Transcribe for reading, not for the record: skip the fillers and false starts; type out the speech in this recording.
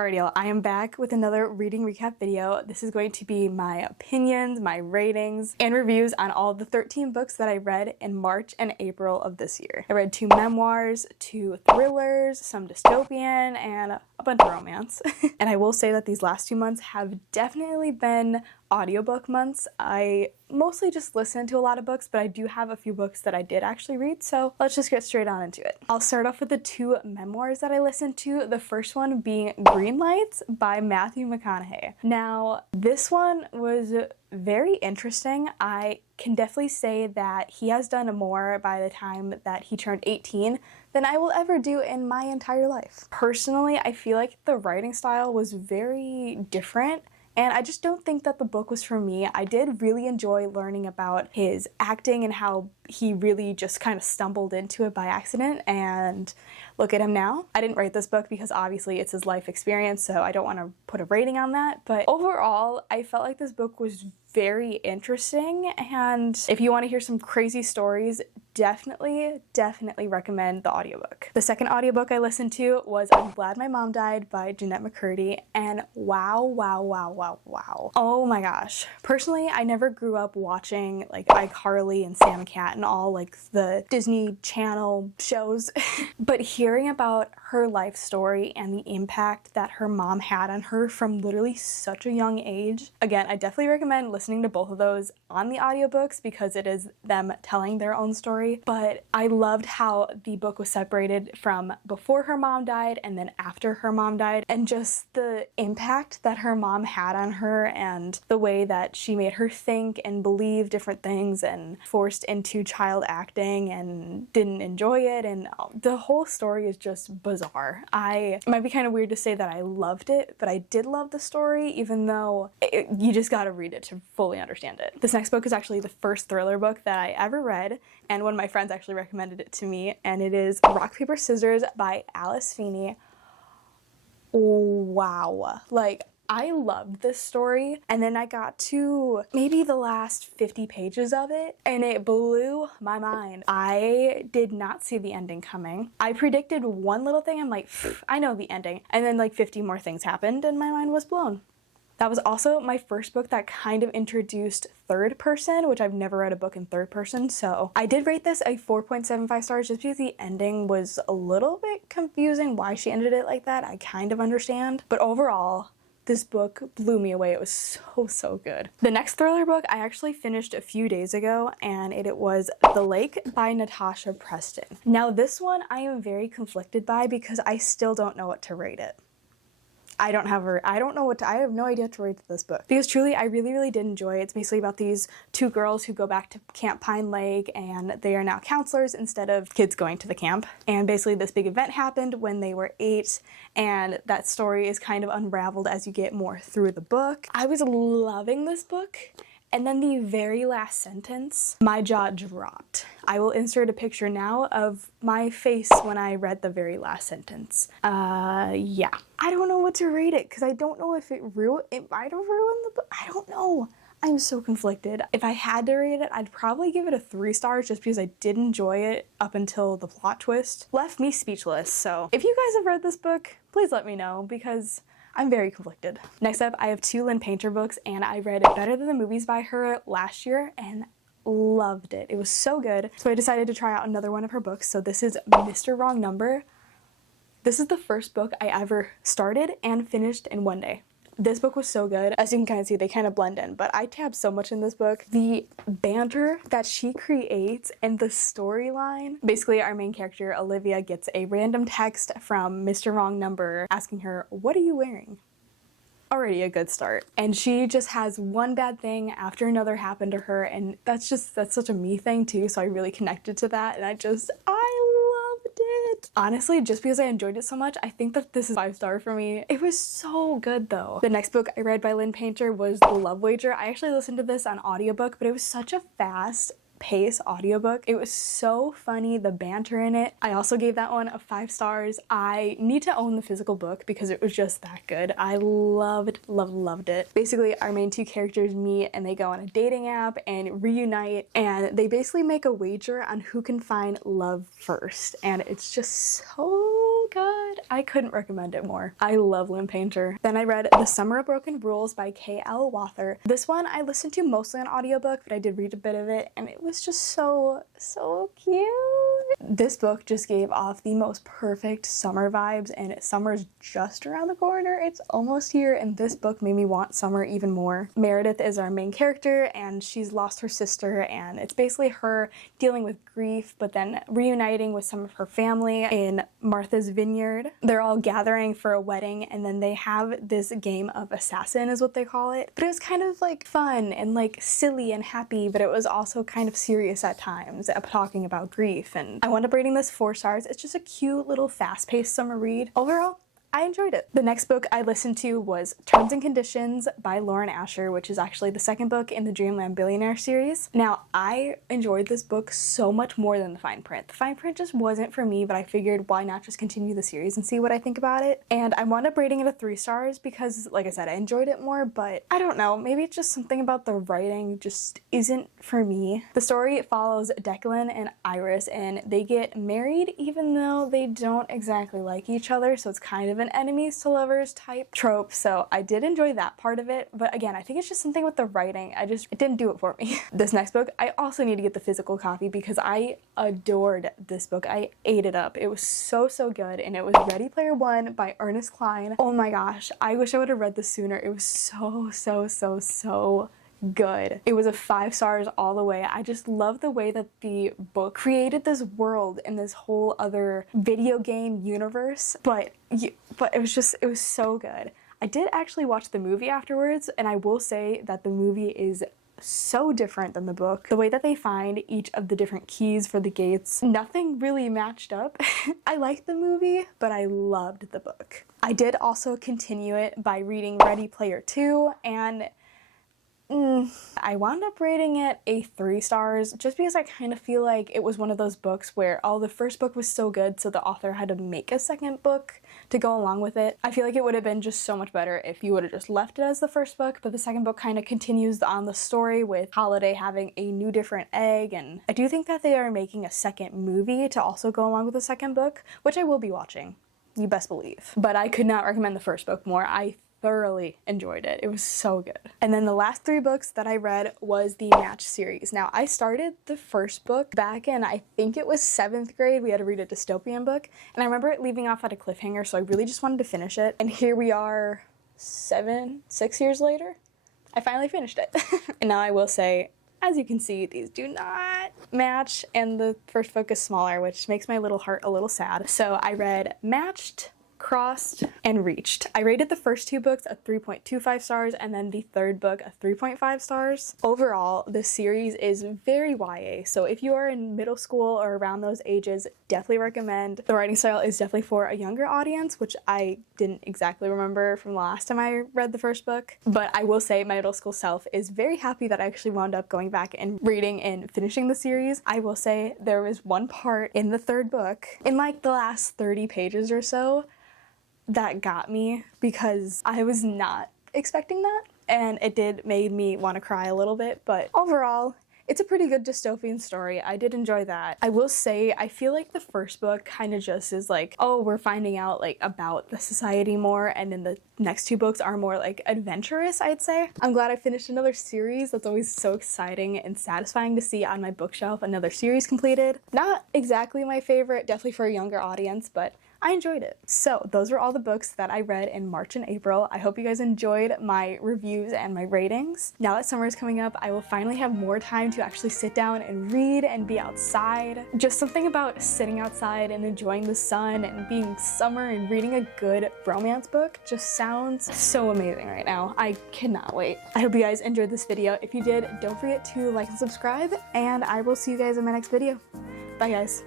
Alrighty, y'all, I am back with another reading recap video. This is going to be my opinions, my ratings, and reviews on all the 13 books that I read in March and April of this year. I read 2 memoirs, 2 thrillers, some dystopian, and a bunch of romance. And I will say that these last 2 months have definitely been audiobook months. I mostly just listen to a lot of books, but I do have a few books that I did actually read, so let's just get straight on into it. I'll start off with the 2 memoirs that I listened to, the first one being Green Lights by Matthew McConaughey. Now, this one was very interesting. I can definitely say that he has done more by the time that he turned 18 than I will ever do in my entire life. Personally, I feel like the writing style was very different, and I just don't think that the book was for me. I did really enjoy learning about his acting and how he really just kind of stumbled into it by accident, and look at him now. I didn't write this book because obviously it's his life experience, so I don't want to put a rating on that, but overall, I felt like this book was very interesting, and if you want to hear some crazy stories, definitely recommend the audiobook. The second audiobook I listened to was I'm Glad My Mom Died by Jennette McCurdy, and wow. Oh my gosh. Personally, I never grew up watching like iCarly and Sam and Cat and all like the Disney Channel shows, but hearing about her life story and the impact that her mom had on her from literally such a young age. Again, I definitely recommend listening to both of those on the audiobooks because it is them telling their own story, but I loved how the book was separated from before her mom died and then after her mom died, and just the impact that her mom had on her and the way that she made her think and believe different things and forced into child acting and didn't enjoy it, and the whole story is just bizarre. It might be kind of weird to say that I loved it, but I did love the story, even though you just gotta read it to fully understand it. This next book is actually the first thriller book that I ever read, and one of my friends actually recommended it to me, and it is Rock, Paper, Scissors by Alice Feeney. Wow. Like, I loved this story, and then I got to maybe the last 50 pages of it, and it blew my mind. I did not see the ending coming. I predicted one little thing, I'm like, I know the ending, and then like 50 more things happened, and my mind was blown. That was also my first book that kind of introduced third person, which I've never read a book in third person, so I did rate this a 4.75 stars just because the ending was a little bit confusing why she ended it like that. I kind of understand, but overall, this book blew me away. It was so good. The next thriller book I actually finished a few days ago, and it was The Lake by Natasha Preston. Now this one I am very conflicted by because I still don't know what to rate it. I have no idea what to rate this book. Because truly, I really did enjoy it. It's basically about these 2 girls who go back to Camp Pine Lake, and they are now counselors instead of kids going to the camp. And basically this big event happened when they were 8, and that story is kind of unraveled as you get more through the book. I was loving this book. And then the very last sentence, my jaw dropped. I will insert a picture now of my face when I read the very last sentence. Yeah. I don't know what to rate it because I don't know if it might have ruined the book. I don't know. I'm so conflicted. If I had to rate it, I'd probably give it a 3 stars just because I did enjoy it up until the plot twist. Left me speechless, so if you guys have read this book, please let me know because I'm very conflicted. Next up, I have 2 Lynn Painter books, and I read Better Than the Movies by her last year and loved it. It was so good, so I decided to try out another one of her books. So this is Mr. Wrong Number. This is the first book I ever started and finished in one day. This book was so good. As you can kind of see, they kind of blend in, but I tabbed so much in this book. The banter that she creates and the storyline. Basically, our main character, Olivia, gets a random text from Mr. Wrong Number asking her, "What are you wearing?" Already a good start. And she just has one bad thing after another happen to her, and that's such a me thing too, so I really connected to that, and I loved it. Honestly, just because I enjoyed it so much, I think that this is 5 star for me. It was so good though. The next book I read by Lynn Painter was The Love Wager. I actually listened to this on audiobook, but it was such a fast pace audiobook. It was so funny, the banter in it. I also gave that one a 5 stars. I need to own the physical book because it was just that good. I loved it. Basically, our main 2 characters meet and they go on a dating app and reunite, and they basically make a wager on who can find love first, and it's just so good. I couldn't recommend it more. I love Lynn Painter. Then I read The Summer of Broken Rules by K.L. Wather. This one I listened to mostly on audiobook, but I did read a bit of it, and it was just so cute. This book just gave off the most perfect summer vibes, and summer's just around the corner. It's almost here, and this book made me want summer even more. Meredith is our main character, and she's lost her sister, and it's basically her dealing with grief, but then reuniting with some of her family in Martha's Vineyard. They're all gathering for a wedding, and then they have this game of assassin is what they call it. But it was kind of like fun and like silly and happy, but it was also kind of serious at times, talking about grief. And I wound up rating this 4 stars. It's just a cute little fast-paced summer read. Overall, I enjoyed it. The next book I listened to was Terms and Conditions by Lauren Asher, which is actually the second book in the Dreamland Billionaire series. Now, I enjoyed this book so much more than the fine print. The fine print just wasn't for me, but I figured why not just continue the series and see what I think about it. And I wound up rating it a 3 stars because, like I said, I enjoyed it more, but I don't know, maybe it's just something about the writing just isn't for me. The story follows Declan and Iris, and they get married even though they don't exactly like each other, so it's kind of an enemies to lovers type trope, so I did enjoy that part of it, but again, I think it's just something with the writing. It didn't do it for me. This next book, I also need to get the physical copy because I adored this book. I ate it up. It was so good, and it was Ready Player One by Ernest Cline. Oh my gosh, I wish I would have read this sooner. It was so good. It was a 5 stars all the way. I just love the way that the book created this world in this whole other video game universe, but it was so good. I did actually watch the movie afterwards, and I will say that the movie is so different than the book. The way that they find each of the different keys for the gates, nothing really matched up. I liked the movie, but I loved the book. I did also continue it by reading Ready Player 2, and I wound up rating it a 3 stars just because I kind of feel like it was one of those books where, the first book was so good, so the author had to make a second book to go along with it. I feel like it would have been just so much better if you would have just left it as the first book, but the second book kind of continues on the story with Holiday having a new different egg, and I do think that they are making a second movie to also go along with the second book, which I will be watching. You best believe. But I could not recommend the first book more. I thoroughly enjoyed it. It was so good. And then the last 3 books that I read was the Match series. Now, I started the first book back in, I think it was 7th grade. We had to read a dystopian book, and I remember it leaving off at a cliffhanger, so I really just wanted to finish it. And here we are 6 years later. I finally finished it. And now I will say, as you can see, these do not match, and the first book is smaller, which makes my little heart a little sad. So I read Matched, Crossed, and Reached. I rated the first 2 books a 3.25 stars, and then the third book a 3.5 stars. Overall, this series is very YA, so if you are in middle school or around those ages, definitely recommend. The writing style is definitely for a younger audience, which I didn't exactly remember from the last time I read the first book, but I will say my middle school self is very happy that I actually wound up going back and reading and finishing the series. I will say there was one part in the third book, in like the last 30 pages or so, that got me because I was not expecting that, and it did made me want to cry a little bit, but overall, it's a pretty good dystopian story. I did enjoy that. I will say, I feel like the first book kind of just is like, oh, we're finding out like about the society more, and then the next 2 books are more like adventurous, I'd say. I'm glad I finished another series. That's always so exciting and satisfying to see on my bookshelf another series completed. Not exactly my favorite, definitely for a younger audience, but I enjoyed it. So those were all the books that I read in March and April. I hope you guys enjoyed my reviews and my ratings. Now that summer is coming up, I will finally have more time to actually sit down and read and be outside. Just something about sitting outside and enjoying the sun and being summer and reading a good romance book just sounds so amazing right now. I cannot wait. I hope you guys enjoyed this video. If you did, don't forget to like and subscribe, and I will see you guys in my next video. Bye guys.